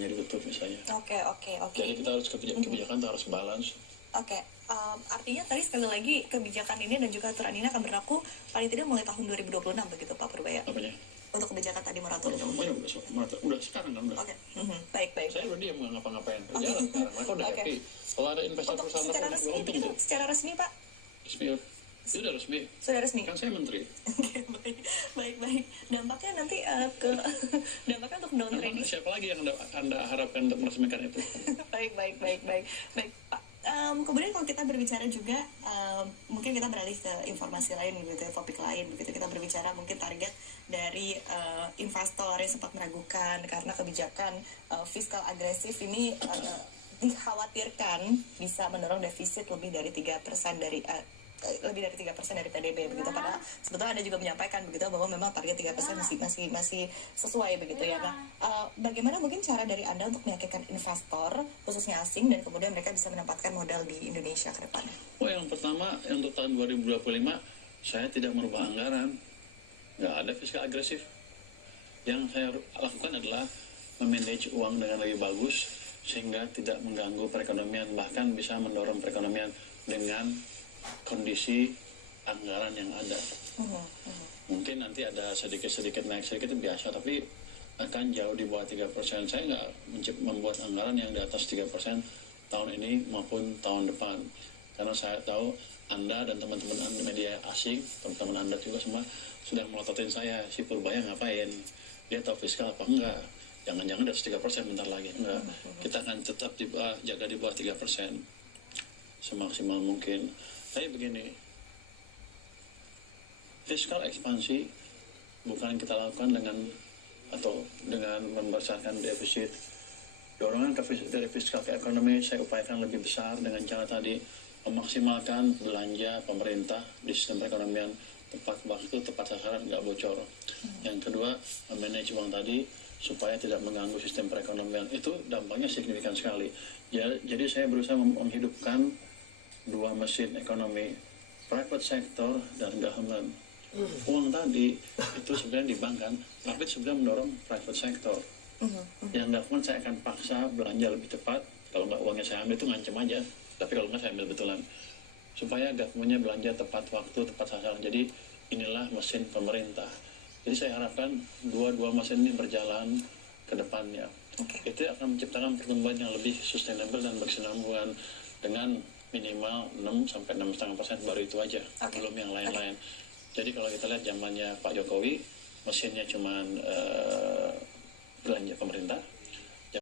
cabangnya ditutup misalnya. Oke. Jadi kita harus kebijakan itu harus balance. Oke. Artinya tadi sekali lagi kebijakan ini dan juga aturan ini akan berlaku paling tidak mulai tahun 2026 begitu Pak Purbaya? Apanya? Untuk kebijakan tadi moratorium. Semuanya udah sekarang kan udah. Oke. Baik. Saya udah diam nggak ngapa-ngapain. Jalan sekarang. Mereka udah happy. Kalau ada investor Untuk perusahaan secara resmi begitu, secara resmi Pak? Resmi. Sudah resmi. Sudah resmi. Kan saya menteri. Baik. Dampaknya nanti dampaknya untuk down trading. Siapa lagi yang Anda harapkan untuk meresmikan itu? Baik Pak. Kemudian kalau kita berbicara juga mungkin kita beralih ke informasi lain gitu, topik lain begitu. Kita berbicara mungkin target dari investor yang sempat meragukan karena kebijakan fiskal agresif ini dikhawatirkan bisa mendorong defisit lebih dari 3% dari lebih dari 3% dari PDB begitu. Padahal sebetulnya Anda juga menyampaikan begitu bahwa memang target 3% masih sesuai begitu ya. Nah, bagaimana mungkin cara dari Anda untuk meyakinkan investor khususnya asing dan kemudian mereka bisa menempatkan modal di Indonesia ke depan? Yang pertama untuk tahun 2025 saya tidak merubah anggaran. Nggak ada fiskal agresif. Yang saya lakukan adalah memanage uang dengan lebih bagus sehingga tidak mengganggu perekonomian, bahkan bisa mendorong perekonomian dengan kondisi anggaran yang ada. Mungkin nanti ada sedikit naik sedikit itu biasa, tapi akan jauh di bawah 3%. Saya nggak membuat anggaran yang di atas 3% tahun ini maupun tahun depan. Karena saya tahu Anda dan teman-teman media asing, teman-teman Anda juga semua sudah melototin saya, si Purbaya ngapain? Dia tahu fiskal apa enggak? Jangan-jangan di atas 3% bentar lagi. Enggak. Kita akan tetap jaga di bawah 3% semaksimal mungkin. Tapi begini, fiskal ekspansi bukan kita lakukan dengan membesarkan defisit. Dorongan dari fiskal ke ekonomi saya upayakan lebih besar dengan cara tadi memaksimalkan belanja pemerintah di sistem perekonomian, tepat waktu, tepat sasaran, nggak bocor. Yang kedua, manage uang tadi supaya tidak mengganggu sistem perekonomian. Itu dampaknya signifikan sekali. Jadi saya berusaha menghidupkan dua mesin ekonomi, private sector dan government. Uang tadi itu sebenarnya di bank kan, tapi sebenarnya mendorong private sector. Yang dilakukan saya akan paksa belanja lebih cepat. Kalau nggak uangnya saya ambil itu ngancem aja, tapi kalau nggak saya ambil betulan. Supaya governmentnya belanja tepat waktu, tepat sasaran. Jadi inilah mesin pemerintah. Jadi saya harapkan dua mesin ini berjalan ke depannya. Itu akan menciptakan pertumbuhan yang lebih sustainable dan berkesinambungan dengan minimal 6-6,5% baru itu aja, belum yang lain-lain. Jadi kalau kita lihat zamannya Pak Jokowi, mesinnya cuma belanja pemerintah,